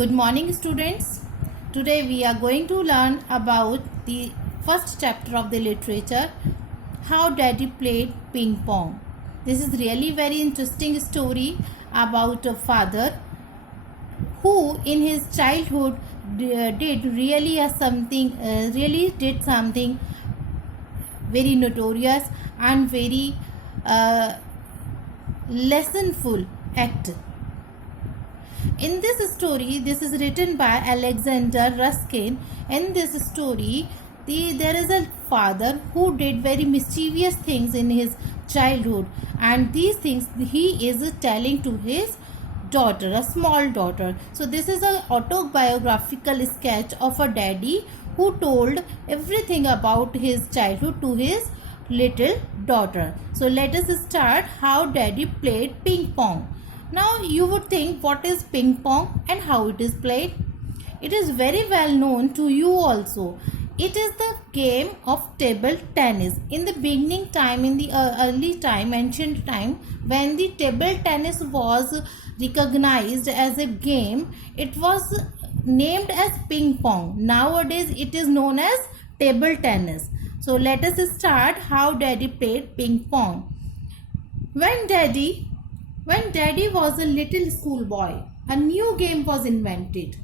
Good morning, students. Today we are going to learn about the first chapter of the literature, How Daddy Played Ping Pong. This is really very interesting story about a father who in his childhood really did something very notorious and very lessonful act. In this story, this is written by Alexander Ruskin. In this story, there is a father who did very mischievous things in his childhood, and these things he is telling to his daughter, a small daughter. So this is an autobiographical sketch of a daddy who told everything about his childhood to his little daughter. So let us start how daddy played ping pong. Now you would think, what is ping pong and how it is played? It is very well known to you also. It is the game of table tennis. In the beginning time, in the early time, ancient time, when the table tennis was recognized as a game, it was named as ping pong. Nowadays it is known as table tennis. So let us start how daddy played ping pong. When daddy was a little schoolboy, a new game was invented.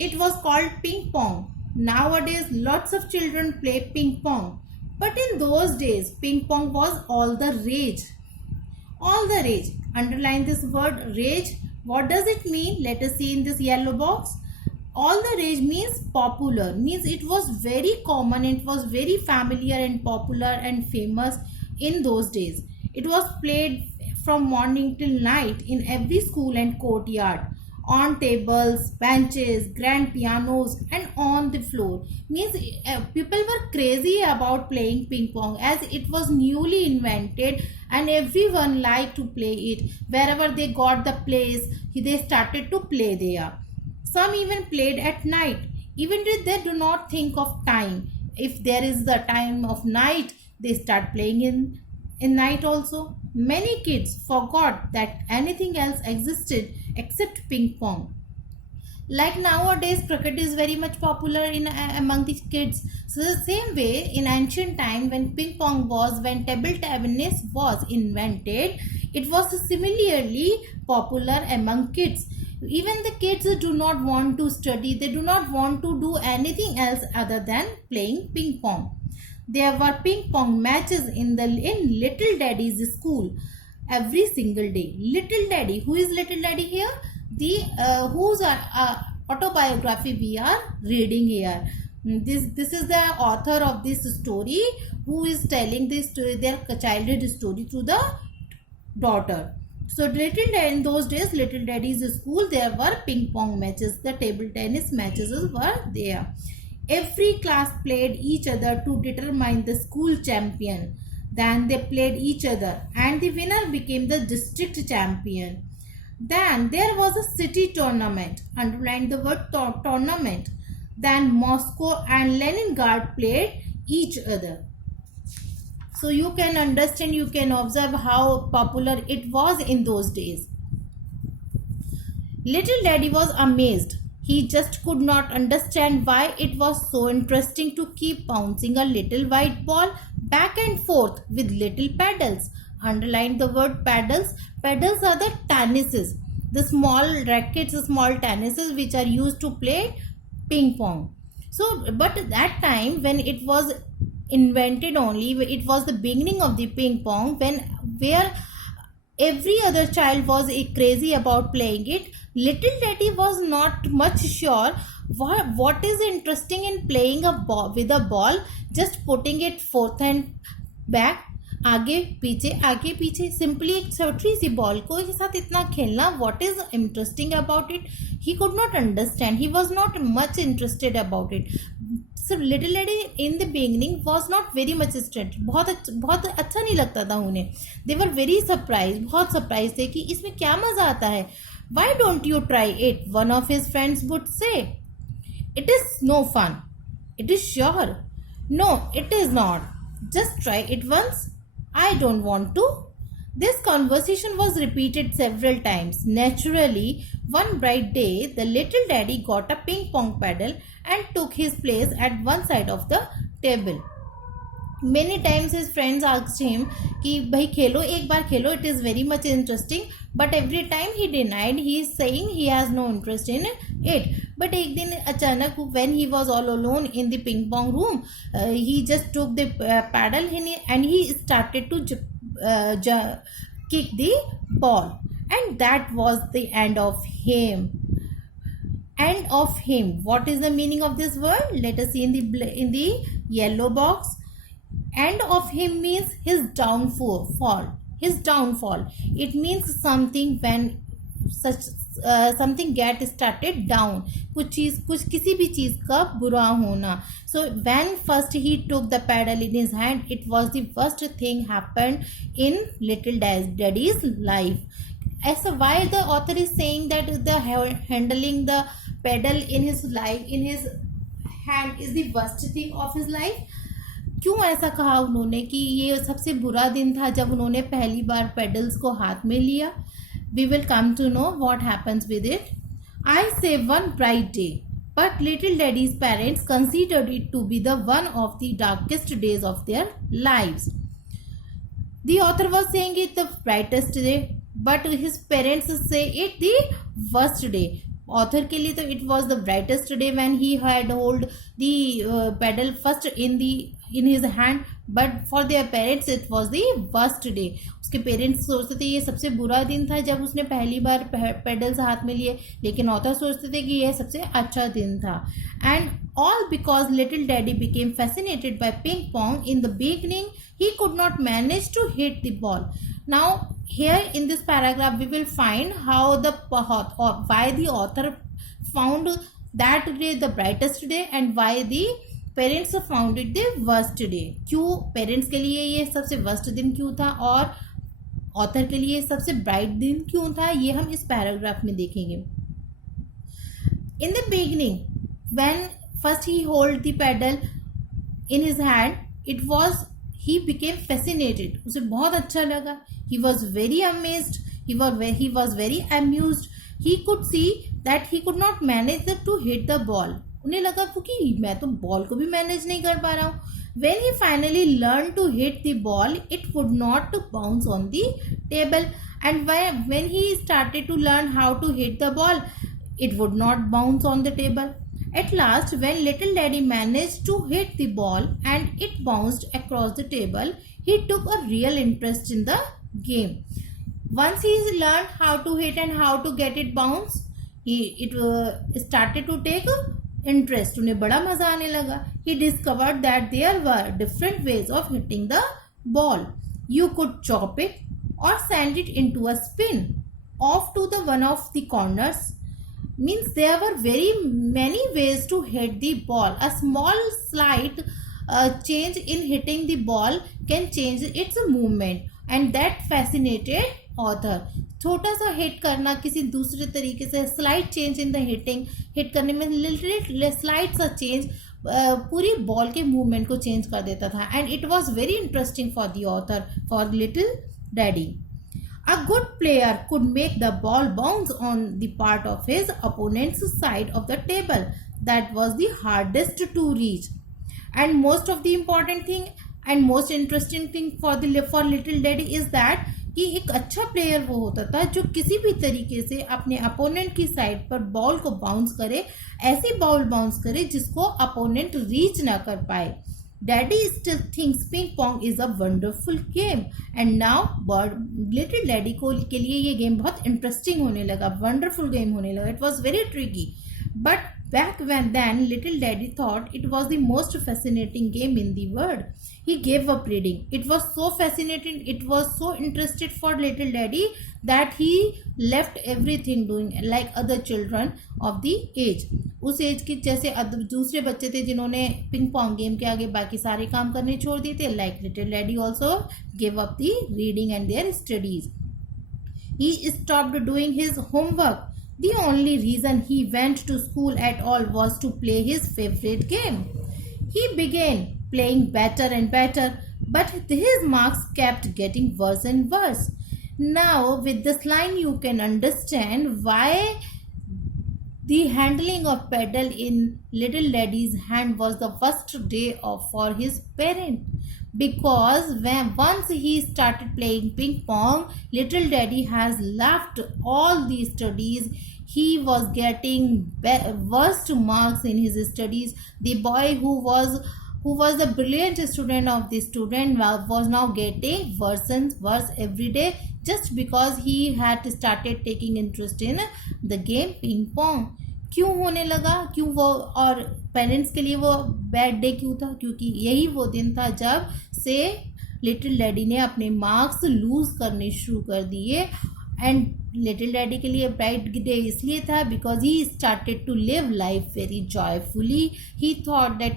It was called ping pong. Nowadays, lots of children play ping pong. But in those days, ping pong was all the rage. All the rage. Underline this word rage. What does it mean? Let us see in this yellow box. All the rage means popular. Means it was very common. It was very familiar and popular and famous in those days. It was played from morning till night in every school and courtyard, on tables, benches, grand pianos, and on the floor. Means people were crazy about playing ping pong as it was newly invented and everyone liked to play it. Wherever they got the place, they started to play there. Some even played at night. Even if they do not think of time. If there is the time of night, they start playing in night also. Many kids forgot that anything else existed except ping pong. Like nowadays, cricket is very much popular among the kids. So the same way, in ancient time, when table tennis was invented, it was similarly popular among kids. Even the kids do not want to study, they do not want to do anything else other than playing ping pong. There were ping pong matches in Little Daddy's school every single day. Little Daddy, who is Little Daddy here? Whose autobiography we are reading here. This is the author of this story who is telling this story, their childhood story to the daughter. So in those days, Little Daddy's school, there were ping pong matches. The table tennis matches were there. Every class played each other to determine the school champion. Then they played each other and the winner became the district champion. Then there was a city tournament. Underline the word tournament. Then Moscow and Leningrad played each other. So you can understand, you can observe how popular it was in those days. Little Daddy was amazed. He just could not understand why it was so interesting to keep bouncing a little white ball back and forth with little paddles. Underline the word paddles. Paddles are the tennises, the small rackets, the small tennises which are used to play ping pong. So, but at that time when it was invented only, it was the beginning of the ping pong where every other child was crazy about playing it. Little Daddy was not much sure what is interesting in playing with a ball, just putting it forth and back, आगे पीछे simply एक छोटी सी ball को के साथ इतना खेलना. What is interesting about it? He could not understand. He was not much interested about it. So Little Daddy in the beginning was not very much interested. बहुत अच्छा नहीं लगता था उन्हें. They were very surprised. बहुत surprised थे कि इसमें क्या मजा आता है. Why don't you try it? One of his friends would say. It is no fun. It is sure. No, it is not. Just try it once. I don't want to. This conversation was repeated several times. Naturally, one bright day, the little daddy got a ping pong paddle and took his place at one side of the table. Many times his friends asked him कि भाई खेलो, एक बार खेलो, it is very much interesting, but every time he denied. He is saying he has no interest in it. But एक दिन अचानक when he was all alone in the ping pong room, he just took the paddle and he started to kick the ball, and that was the end of him. End of him. What is the meaning of this word? Let us see in the yellow box. End of him means his downfall. His downfall. It means something when such something get started down. कुछ किसी भी चीज का बुरा होना. So when first he took the paddle in his hand, it was the worst thing happened in little daddy's life. As why the author is saying that the handling the pedal in his life, in his hand, is the worst thing of his life. क्यों ऐसा कहा उन्होंने कि ये सबसे बुरा दिन था जब उन्होंने पहली बार पेडल्स को हाथ में लिया. We will come to know what happens with it. I say one bright day, but little daddy's parents considered it to be the one of the darkest days of their lives. The author was saying it the brightest day, but his parents say it the worst day. Author के लिए तो it was the brightest day when he had hold the pedal first in his hand, but for their parents it was the worst day. उसके parents सोचते थे ये सबसे बुरा दिन था जब उसने पहली बार पेडल्स हाथ में लिए, लेकिन ऑथर सोचते थे कि यह सबसे अच्छा दिन था. And all because little daddy became fascinated by ping pong. In the beginning he could not manage to hit the ball. Now here in this paragraph we will find how why the author found that day the brightest day and why the parents found it the worst day. क्यों parents के लिए ये सबसे worst दिन क्यों था और author के लिए सबसे ब्राइट दिन क्यों था, ये हम इस पैराग्राफ में देखेंगे. In the beginning when first he hold the pedal in his hand, it was he became fascinated. उसे बहुत अच्छा लगा. He was very amazed. he was very amused. He could see that he could not manage to hit the ball. उन्हें लगा कि मैं तो ball को भी मैनेज नहीं कर पा रहा हूँ. When he finally learned to hit the ball, it would not bounce on the table. And when he started to learn how to hit the ball, it would not bounce on the table. At last, when little daddy managed to hit the ball and it bounced across the table, he took a real interest in the game. Once he learned how to hit and how to get it bounce, it started to take interest. उन्हें बड़ा मजा आने लगा. He discovered that there were different ways of hitting the ball. You could chop it or send it into a spin off to the one of the corners. Means there were very many ways to hit the ball. A small slight change in hitting the ball can change its movement, and that fascinated author. छोटा सा hit करना किसी दूसरे तरीके से, slight change in the hitting, hit करने में little slight सा चेंज पूरी बॉल के मूवमेंट को चेंज कर देता था. And it was very interesting for the author, for little daddy. A good player could make the ball bounce on the part of his opponent's side of the table. That was the hardest to reach. And most of the important thing and most interesting thing for little daddy is that कि एक अच्छा player वो होता था जो किसी भी तरीके से अपने अपोनेंट की साइड पर बॉल को बाउंस करे, ऐसी बॉल बाउंस करे जिसको अपोनेंट रीच ना कर पाए. Daddy still thinks ping pong is a wonderful game. And now little daddy के लिए ये गेम बहुत इंटरेस्टिंग होने लगा, वंडरफुल गेम होने लगा. It was very tricky, but back then little daddy thought it was the most fascinating game in the world. He gave up reading. It was so fascinating, it was so interested for little daddy that he left everything doing like other children of the age. उस as के जैसे दूसरे बच्चे थे जिन्होंने ping pong game के आगे बाकी सारे काम करने छोड़ दिए थे. Like little daddy also gave up the reading and their studies. He stopped doing his homework. The only reason he went to school at all was to play his favorite game. He began playing better and better, but his marks kept getting worse and worse. Now, with this line, you can understand why the handling of pedal in little Daddy's hand was the first day of for his parent, because when once he started playing ping pong, little Daddy has left all the studies. He was getting worst marks in his studies. The boy who was the brilliant student of the student was now getting worse and worse every day, just because he had started taking interest in the game ping pong. क्यों होने लगा, क्यों वो, और parents के लिए वो bad day क्यों था? क्योंकि यही वो दिन था जब से लिटिल डैडी ने अपने मार्क्स लूज करने शुरू कर दिए. एंड लिटिल डैडी के लिए ब्राइट डे इसलिए था because he started to live life very joyfully. He thought that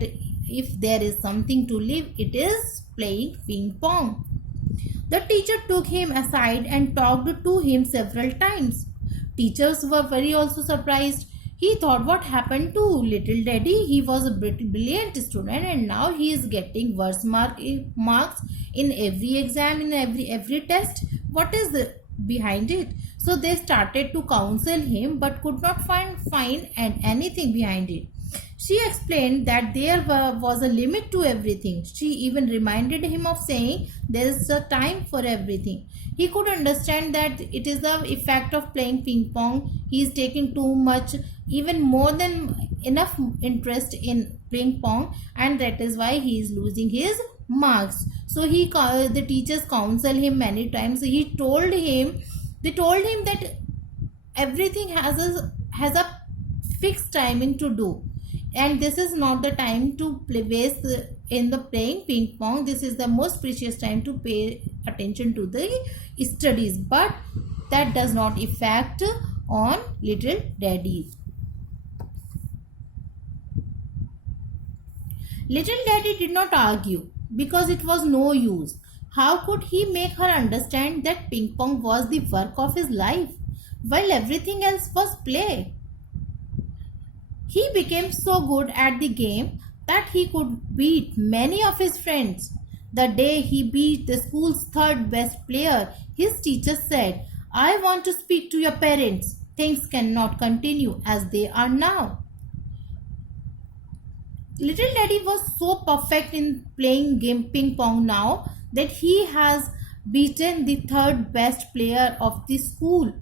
if there is something to live, it is playing ping pong. The teacher took him aside and talked to him several times. Teachers were very also surprised. He thought, what happened to little Daddy? He was a brilliant student and now he is getting worse marks in every exam, in every test. What is behind it? So they started to counsel him but could not find anything behind it. She explained that there was a limit to everything. She even reminded him of saying there is a time for everything. He could understand that it is the effect of playing ping pong. He is taking too much, even more than enough interest in ping pong, and that is why he is losing his marks. So the teachers counsel him many times. They told him that everything has a fixed timing to do, and this is not the time to waste in the playing ping pong. This is the most precious time to pay attention to the studies, but that does not affect on little Daddy. Little Daddy did not argue because it was no use. How could he make her understand that ping pong was the work of his life while everything else was play? He became so good at the game that he could beat many of his friends. The day he beat the school's third best player, his teacher said, I want to speak to your parents. Things cannot continue as they are now. Little Daddy was so perfect in playing game ping pong now that he has beaten the third best player of the school.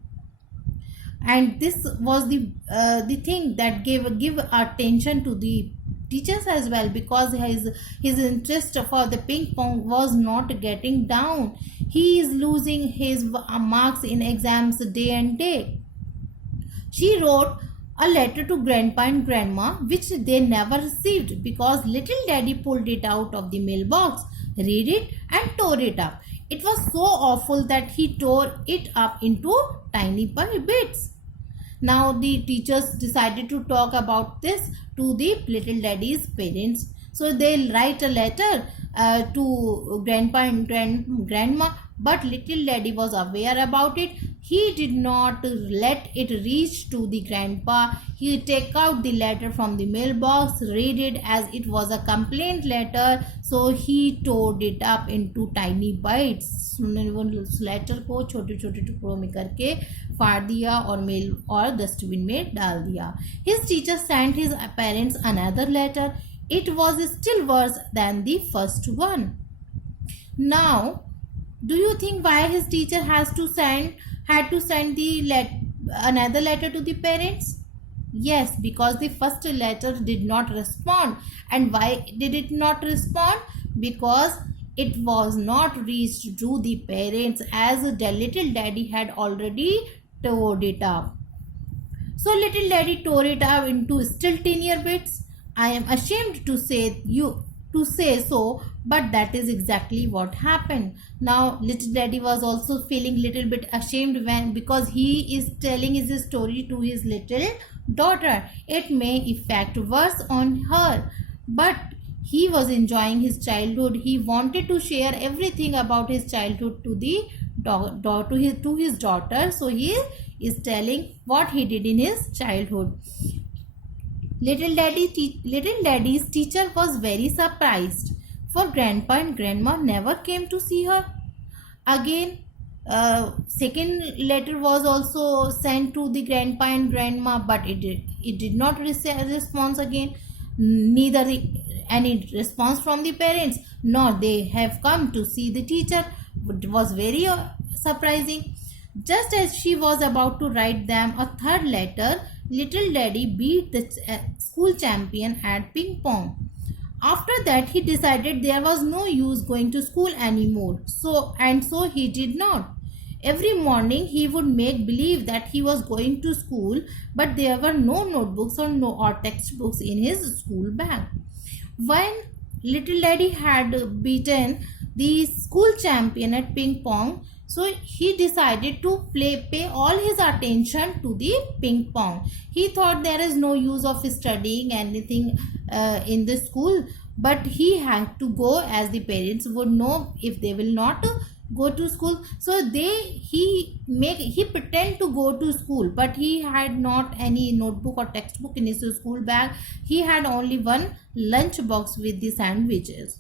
And this was the thing that give attention to the teachers as well, because his interest for the ping pong was not getting down. He is losing his marks in exams day and day. She wrote a letter to grandpa and grandma which they never received because little Daddy pulled it out of the mailbox, read it and tore it up. It was so awful that he tore it up into tiny bits. Now the teachers decided to talk about this to the little Daddy's parents. So they write a letter to grandpa and grandma, but little Daddy was aware about it. He did not let it reach to the grandpa. He take out the letter from the mailbox, read it as it was a complaint letter. So he tore it up into tiny bites. उस letter को छोटे छोटे टुकड़ों में करके फाड़ दिया और मेल और डस्टबिन में डाल दिया. His teacher sent his parents another letter. It was still worse than the first one. Now, do you think why his teacher had to send another letter to the parents? Yes, because the first letter did not respond. And why did it not respond? Because it was not reached to the parents, as the little Daddy had already tore it up. So little Daddy tore it up into still tinier bits. I am ashamed to say so, but that is exactly what happened. Now little Daddy was also feeling little bit ashamed because he is telling his story to his little daughter. It may affect worse on her, but he was enjoying his childhood. He wanted to share everything about his childhood to his daughter. So he is telling what he did in his childhood. Little Daddy's teacher was very surprised, for grandpa and grandma never came to see her. Again, Second letter was also sent to the grandpa and grandma, but it did not receive a response again. Neither any response from the parents, nor they have come to see the teacher. It was very surprising. Just as she was about to write them a third letter, little daddy beat the school champion at ping pong. After that, he decided there was no use going to school anymore. So he did not. Every morning he would make believe that he was going to school, but there were no notebooks or textbooks in his school bag. When little daddy had beaten the school champion at ping pong, so he decided to pay all his attention to the ping pong. He thought there is no use of studying anything in the school, but he had to go, as the parents would know if they will not go to school. So he pretend to go to school, but he had not any notebook or textbook in his school bag. He had only one lunch box with the sandwiches.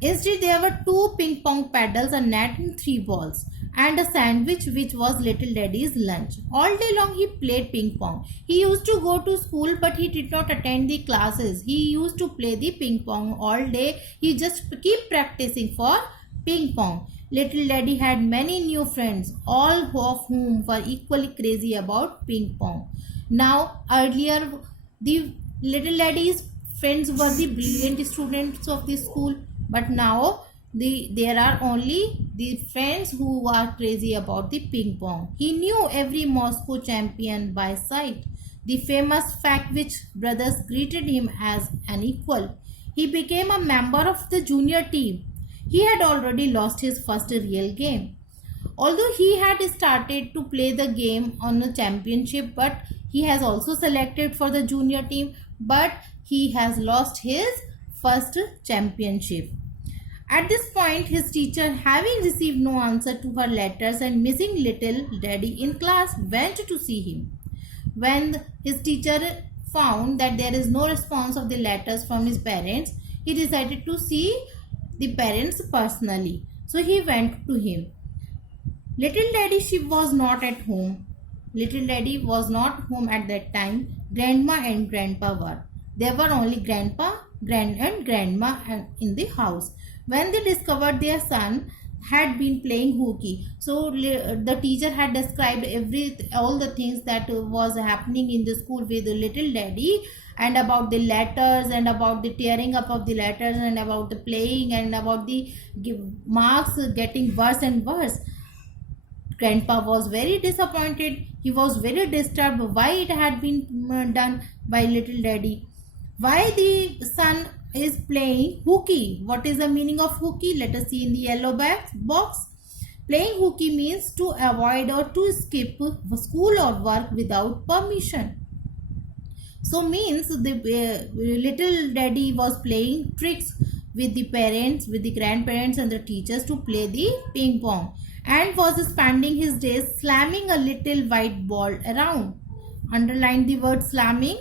Instead, there were 2 ping pong paddles, a net and 3 balls, and a sandwich, which was little daddy's lunch. All day long he played ping pong. He used to go to school, but he did not attend the classes. He used to play the ping pong all day. He just keep practicing for ping pong. Little daddy had many new friends, all of whom were equally crazy about ping pong. Now, earlier, the little daddy's friends were the brilliant students of the school, but now there are only the friends who are crazy about the ping pong. He knew every Moscow champion by sight, the famous fact which brothers greeted him as an equal. He became a member of the junior team. He had already lost his first real game. Although he had started to play the game on a championship, but he has also selected for the junior team, but he has lost his first championship. At this point, his teacher, having received no answer to her letters and missing little daddy in class, went to see him. When his teacher found that there is no response of the letters from his parents, he decided to see the parents personally. So he went to him. Little daddy, she was not at home. Little daddy was not home at that time. Grandma and grandpa were. There were only grandpa, and grandma in the house. When they discovered their son had been playing hooky, so the teacher had described all the things that was happening in the school with the little daddy, and about the letters, and about the tearing up of the letters, and about the playing, and about the marks getting worse and worse. Grandpa was very disappointed. He was very disturbed why it had been done by little daddy. Why the son is playing hooky? What is the meaning of hooky? Let us see in the yellow box. Playing hooky means to avoid or to skip school or work without permission. So means the little daddy was playing tricks with the parents, with the grandparents and the teachers to play the ping pong, and was spending his days slamming a little white ball around. Underline the word slamming.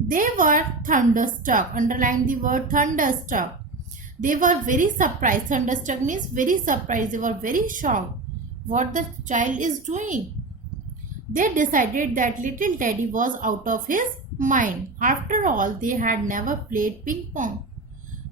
They were thunderstruck. Underline the word thunderstruck. They were very surprised. Thunderstruck means very surprised. They were very shocked what the child is doing. They decided that little daddy was out of his mind. After all, they had never played ping pong.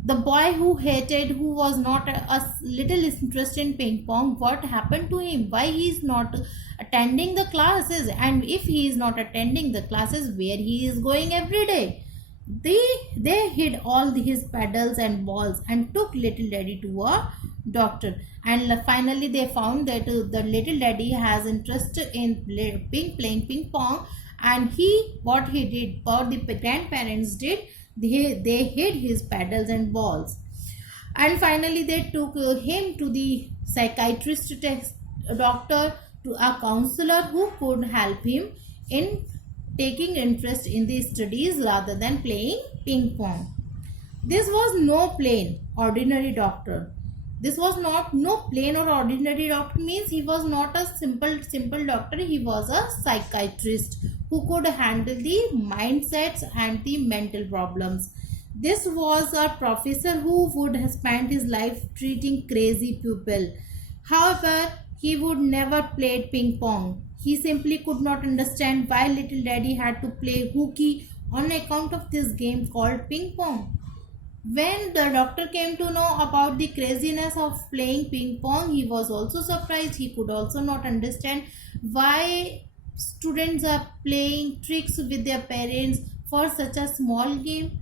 The boy who was not a little interested in ping pong, what happened to him? Why he is not attending the classes? And if he is not attending the classes, where he is going every day? They hid all his paddles and balls and took little daddy to a doctor. And finally they found that the little daddy has interest in playing ping pong. And what the grandparents did, they hid his paddles and balls. And finally they took him to the psychiatrist doctor, to a counselor who could help him in taking interest in the studies rather than playing ping pong. This was no plain ordinary doctor. This was not no plain or ordinary doctor, means he was not a simple doctor. He was a psychiatrist who could handle the mindsets and the mental problems. This was a professor who would have spent his life treating crazy people. However, he would never play ping pong. He simply could not understand why little daddy had to play hooky on account of this game called ping pong. When the doctor came to know about the craziness of playing ping pong, he was also surprised. He could also not understand why students are playing tricks with their parents for such a small game.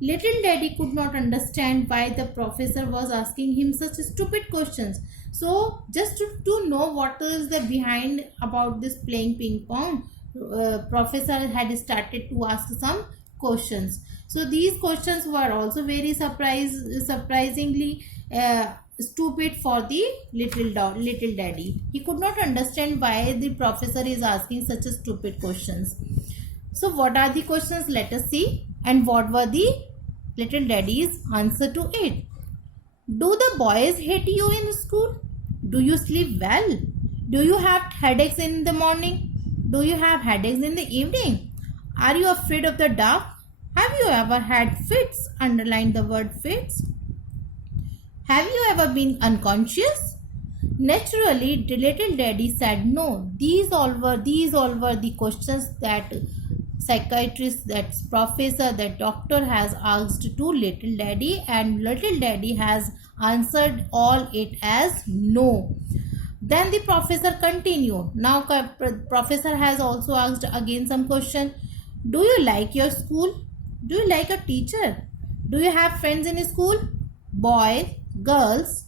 Little Daddy could not understand why the professor was asking him such stupid questions. So, just to know what is the behind about this playing ping pong, professor had started to ask some questions. So these questions were also very surprisingly stupid for the little daddy. He could not understand why the professor is asking such a stupid questions. So what are the questions? Let us see. And what were the little daddy's answer to it? Do the boys hate you in school? Do you sleep well? Do you have headaches in the morning? Do you have headaches in the evening? Are you afraid of the dark? Have you ever had fits? Underline the word fits. Have you ever been unconscious? Naturally, the little daddy said no. These all were the questions that psychiatrist, that professor, that doctor has asked to little daddy, and little daddy has answered all it as no. Then the professor continued. Now professor has also asked again some question. Do you like your school? Do you like a teacher? Do you have friends in school? Boys, girls?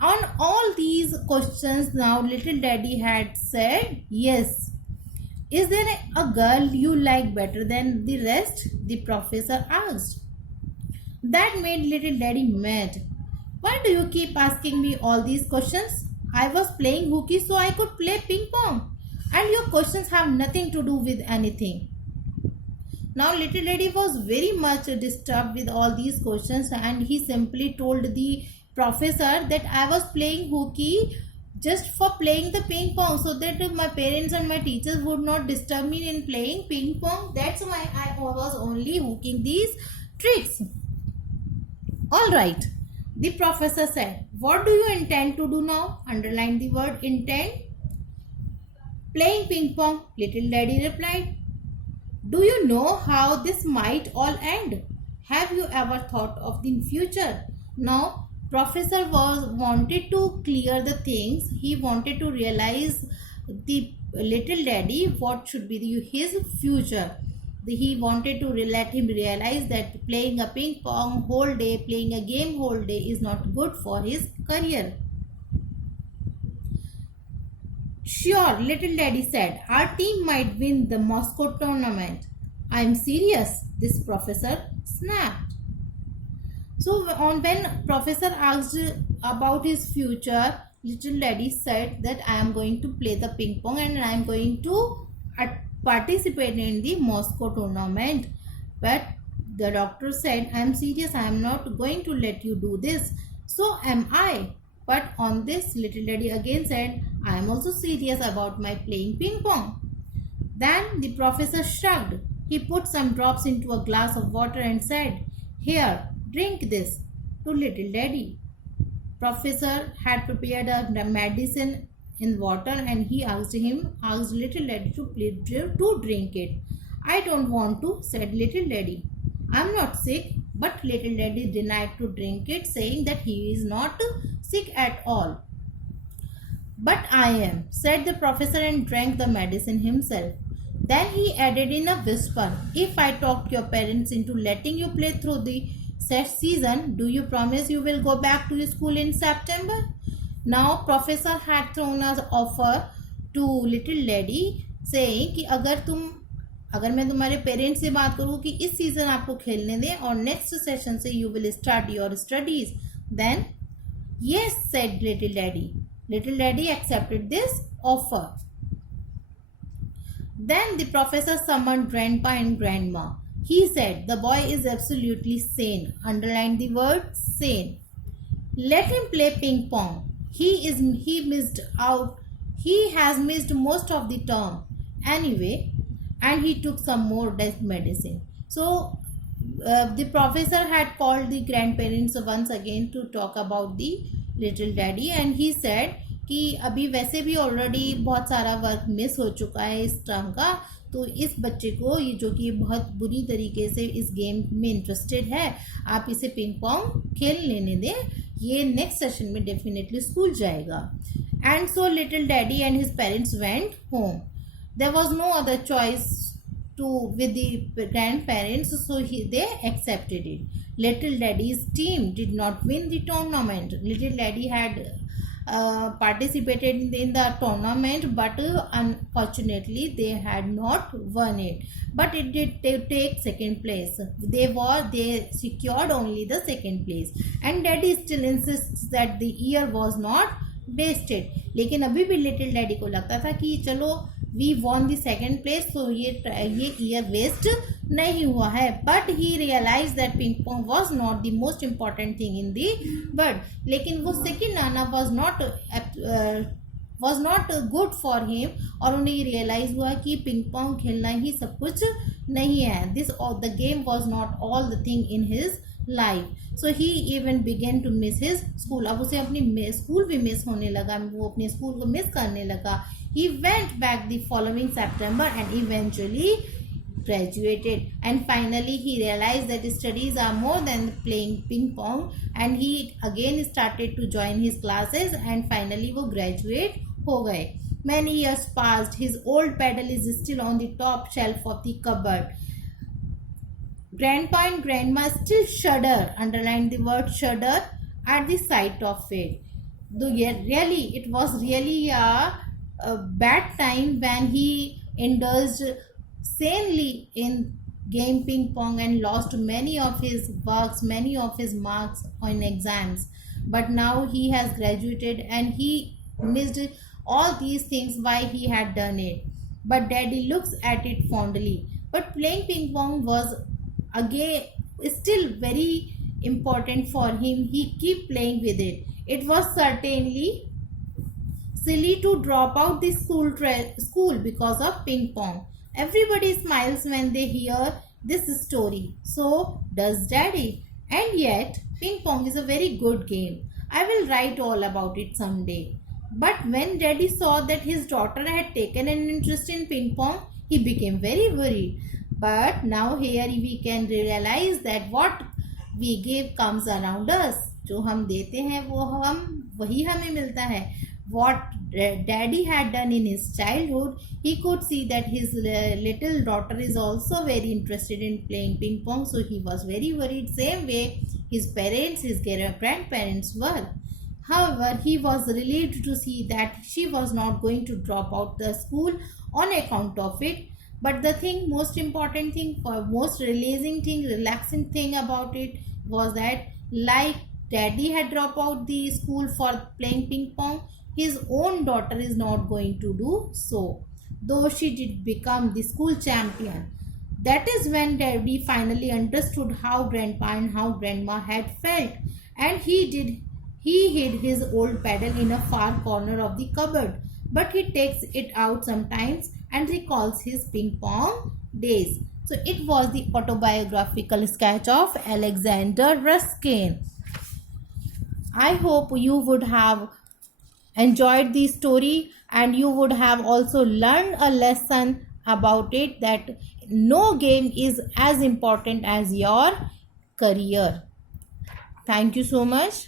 On all these questions now little daddy had said yes. Is there a girl you like better than the rest? The professor asked. That made little daddy mad. Why do you keep asking me all these questions? I was playing hooky so I could play ping pong. And your questions have nothing to do with anything. Now little daddy was very much disturbed with all these questions, and he simply told the professor that I was playing hooky just for playing the ping pong, so that my parents and my teachers would not disturb me in playing ping pong. That's why I was only hooking these tricks. Alright, the professor said, what do you intend to do now? Underline the word intend. Playing ping pong, little daddy replied. Do you know how this might all end? Have you ever thought of the future? Now, professor wanted to clear the things. He wanted to realize the little daddy what should be his future. He wanted to let him realize that playing a ping pong whole day, playing a game whole day is not good for his career. Sure, little daddy said, our team might win the Moscow tournament. I'm serious, this professor snapped. So when professor asked about his future, little daddy said that I am going to play the ping pong and I am going to participate in the Moscow tournament. But the doctor said, I am serious, I am not going to let you do this. So am I. But on this, little daddy again said, I am also serious about my playing ping pong. Then the professor shrugged. He put some drops into a glass of water and said, here, drink this, to little daddy. Professor had prepared a medicine in water and he asked little daddy to drink it. I don't want to, said little daddy. I am not sick. But little daddy denied to drink it, saying that he is not sick at all. But I am, said the professor and drank the medicine himself. Then he added in a whisper, if I talked your parents into letting you play through the season, do you promise you will go back to school in September? Now professor had thrown an offer to little daddy saying कि अगर मैं तुम्हारे parents से बात करूँ कि इस season आपको खेलने दें और नेक्स्ट सेशन से you will start your studies, then yes, said little daddy. Little daddy accepted this offer. Then the professor summoned grandpa and grandma. He said, the boy is absolutely sane. Underline the word sane. Let him play ping pong. He has missed most of the term. Anyway, and he took some more medicine. So the professor had called the grandparents once again to talk about the little daddy and he said कि अभी वैसे भी already बहुत सारा work miss हो चुका है इस टर्म का, तो इस बच्चे को ये जो कि बहुत बुरी तरीके से इस गेम में इंटरेस्टेड है, आप इसे पिंग पोंग खेल लेने दें, ये नेक्स्ट सेशन में डेफिनेटली स्कूल जाएगा. And so little daddy and his parents went home. There was no other choice to with the grandparents, so they accepted it. Little Daddy's team did not win the tournament. Little Daddy had participated in the tournament, but unfortunately they had not won it, but it did take second place. They secured only the second place, and Daddy still insists that the year was not wasted. लेकिन अभी भी little daddy को लगता था कि चलो we won the second place, तो ये ईयर वेस्ट नहीं हुआ है. But he realize that ping pong was not the most important thing in the world. लेकिन वो सेकेंड आना was not good for him, और उन्हें ये रियलाइज हुआ कि पिंग पोंग खेलना ही सब कुछ नहीं है. This the game was not all the thing in his life. So he even began to miss his school. अब उसे अपनी स्कूल भी मिस होने लगा, वो अपने स्कूल को मिस करने लगा. He went back the following September and eventually graduated. And finally he realized that studies are more than playing ping pong, and he again started to join his classes, and finally वो graduate हो गए. Many years passed. His old pedal is still on the top shelf of the cupboard. Grandpa and grandma still shudder, underline the word shudder, at the sight of it. Though really, it was really a bad time when he indulged sanely in game ping pong and lost many of his works, many of his marks on exams. But now he has graduated and he missed all these things why he had done it. But Daddy looks at it fondly. But playing ping pong was again still very important for him. He keep playing with it. It was certainly silly to drop out the school because of ping pong. Everybody smiles when they hear this story. So does Daddy. And yet, ping pong is a very good game. I will write all about it someday. But when Daddy saw that his daughter had taken an interest in ping pong, he became very worried. But now here we can realize that what we give comes around us. जो हम देते हैं वही हमें मिलता है. What Daddy had done in his childhood, he could see that his little daughter is also very interested in playing ping pong, so he was very worried, same way his parents, his grandparents were. However, he was relieved to see that she was not going to drop out the school on account of it. But the most important thing, most relaxing thing about it was that, like Daddy had dropped out the school for playing ping pong, his own daughter is not going to do so, though she did become the school champion. That is when Daddy finally understood how Grandpa and how Grandma had felt, and he hid his old pedal in a far corner of the cupboard, but he takes it out sometimes and recalls his ping pong days. So it was the autobiographical sketch of Alexander Ruskin. I hope you would have enjoyed the story, and you would have also learned a lesson about it, that no game is as important as your career. Thank you so much.